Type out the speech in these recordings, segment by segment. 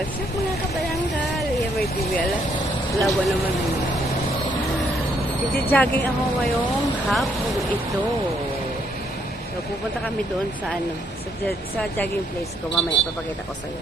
What's up mga kabalanggal? May TV lawa naman yun. Jogging ako ngayong hapon ito. So, pupunta kami doon sa sa jogging place ko. Mamaya papakita ko sa'yo.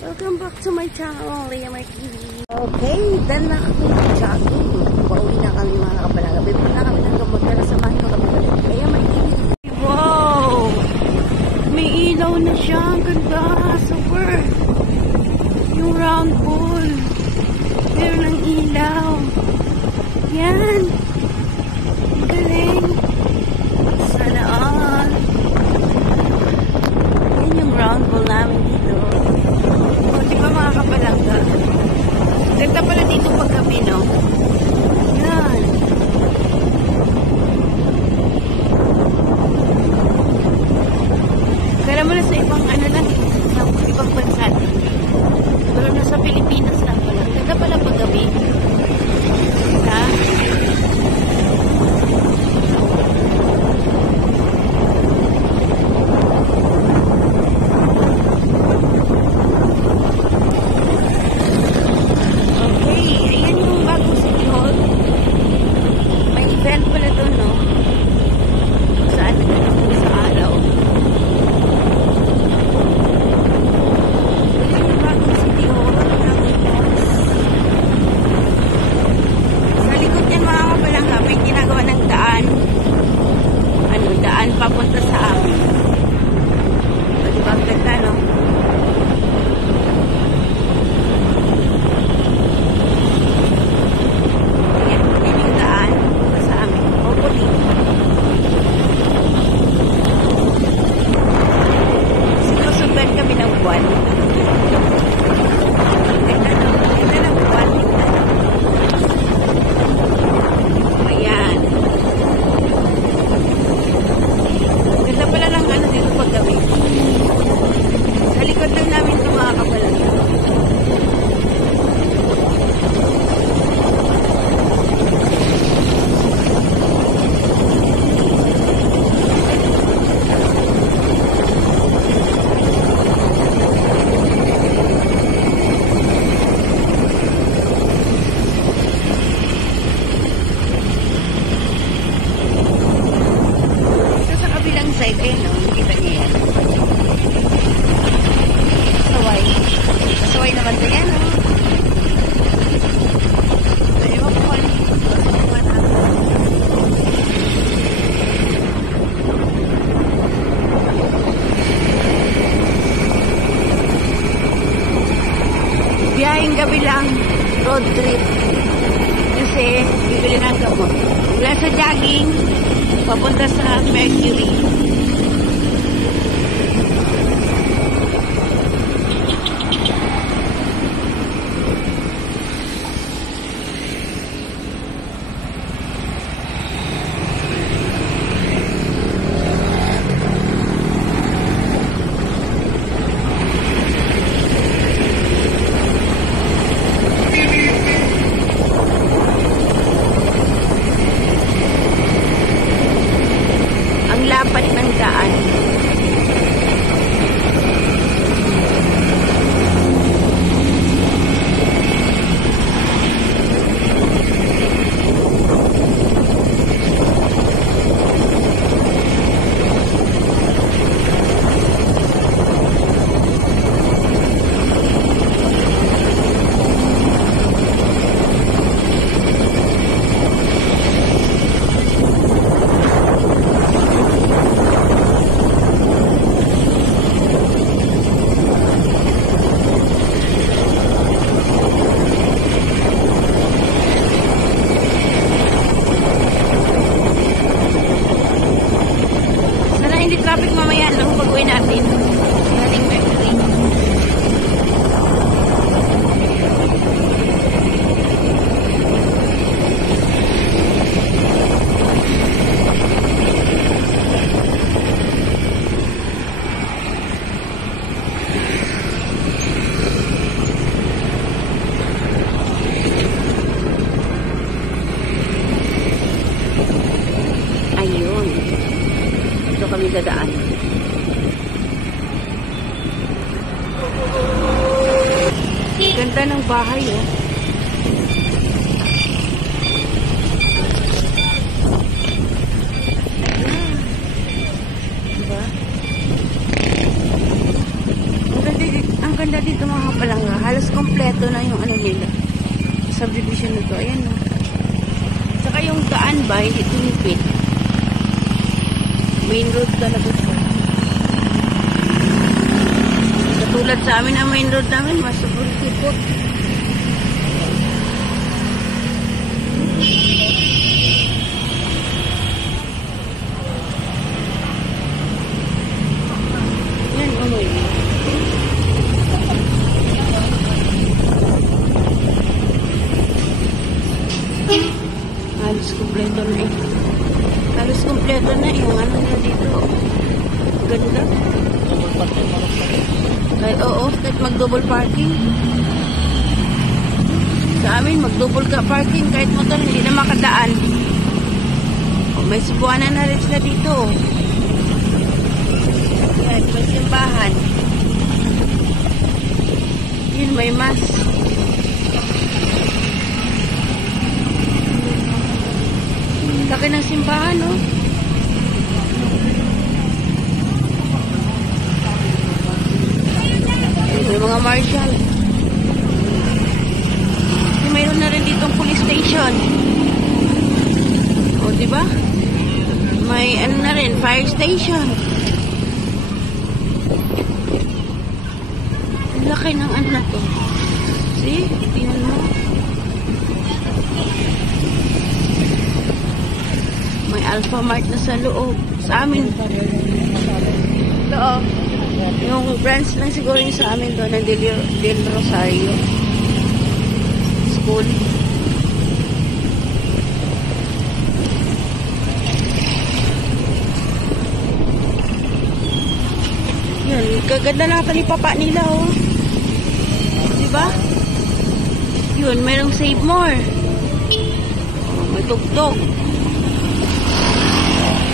Welcome back to my channel, Leah My TV. Okay, done na kami jogging. Pauwi na kami mga kabalanggal. Bibili na kami ng gamot. Kaya samahin ko kami ulit. Leah My TV. Wow! May ilaw na siya. Ang ganda. Super! Yung round ball. Meron ng ilaw. Yan. Ang galing. Sana all. Yan yung round ball namin dito. O, di ba mga kapalangga? Ganda pala dito pag gabi, no? Yan. Kaya mo na sa ibang ano lang, sa ibang bansa. Pero nasa Pilipinas lang pala. Ganda pala pag gabi. Ha? Okay, ayan yung bagong City Hall. May event pala doon, no? Saan nagkakapag sa araw. Ayan yung bagong City Hall. Sa likod yan mga kabalangga, may ginagawa ng daan. Daan papunta sa amin. O, diba ang ganda, no? Ayan, yan yung daan sa amin. O, puti. Sinusundan kami ng buwan. Ganda, no? Ganda ng buwan. Ayan. Ganda pala lang ano dito pag gabi. Sa likod lang namin ito mga kabalangga. Side, ayun o, nakita niya yan. Kasaway. Kasaway naman ito yan o. Ewan ko kung biyahing gabi lang, road trip. Kasi, bibili ng gamot. Mula sa jogging, papunta sa Mercury. Lapat ng ganda ng bahay, oh. Diba? Ang ganda dito mga kapalangga. Halos kompleto na yung ano nila. Subdivision nito. Ayan, oh. Saka yung daan ba, hindi tinipid. Main road talaga siya. Katulad sa amin, ang main road namin, mas supot. Yan, umoy. Halos kompleto na eh. Halos kompleto na yung ano na dito. Ganda. Ay, oo, kahit mag-double parking. Sa amin, mag-double ka parking kahit motor hindi na makadaan. O, may Cebuana na rin sila dito. Yan, may simbahan. Yun, may mas. Laki ng simbahan, no? May mga marshal. Mayroon na rin ditong police station. O, diba? May ano na rin, fire station. Laki ng ano na to. See? Tingnan mo. May Alpha Mart na sa loob. Sa amin. Loob. Yung branch lang siguro yung sa amin doon ng Del Rosario School. Yan. Kaganda na ito ni papa nila, oh. Diba? Yun. Mayroong Save More. Oh, may tugtog.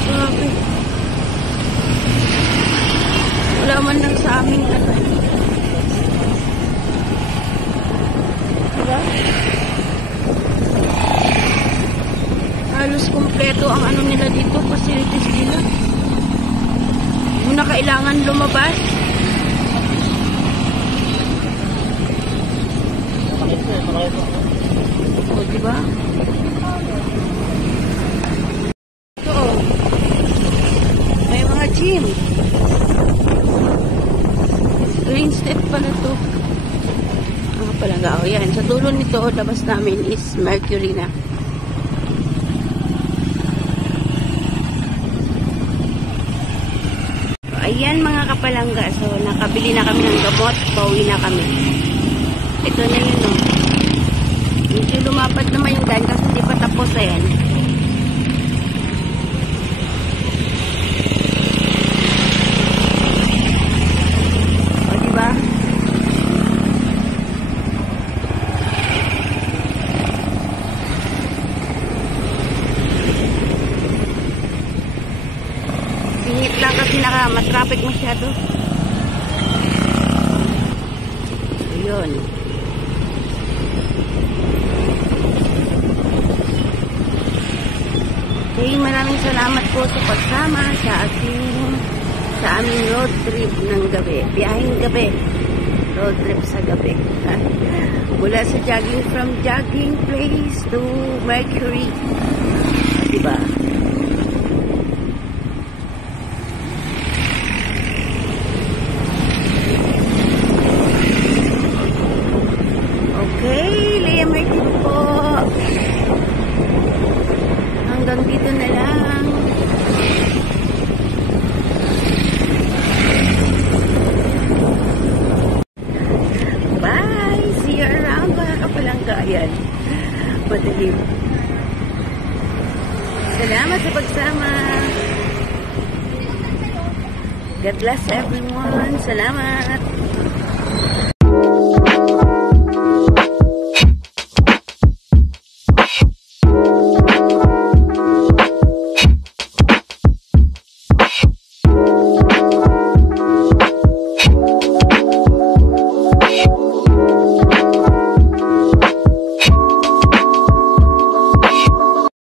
Grabe. Wala man lang sa amin ano. Diba? Halos kompleto ang ano nila dito, facilities nila. Hindi mo na kailangan lumabas. O, diba? Ito, may mga gym. Green step pala to. Palangga. O yan. Sa dulo nito, labas namin is Mercury na. Ayan mga kapalangga. So, nakabili na kami ng gamot. Pauwi na kami. Ito na yun, no. Medyo lumapad naman yung daan kasi hindi pa tapos. Ayan. Singit lang kasi matraffic masyado. Ayun. Okay, maraming salamat po sa pagsama sa aming road trip ng gabi. Biyaheng gabi. Road trip sa gabi. Mula sa from jogging place to Mercury. Diba? Okay, Leah Martin po. Hanggang dito na lang. Bye! See you around mga kapalangga. Ayan. Madilim. Salamat sa pagsama. God bless everyone. Salamat.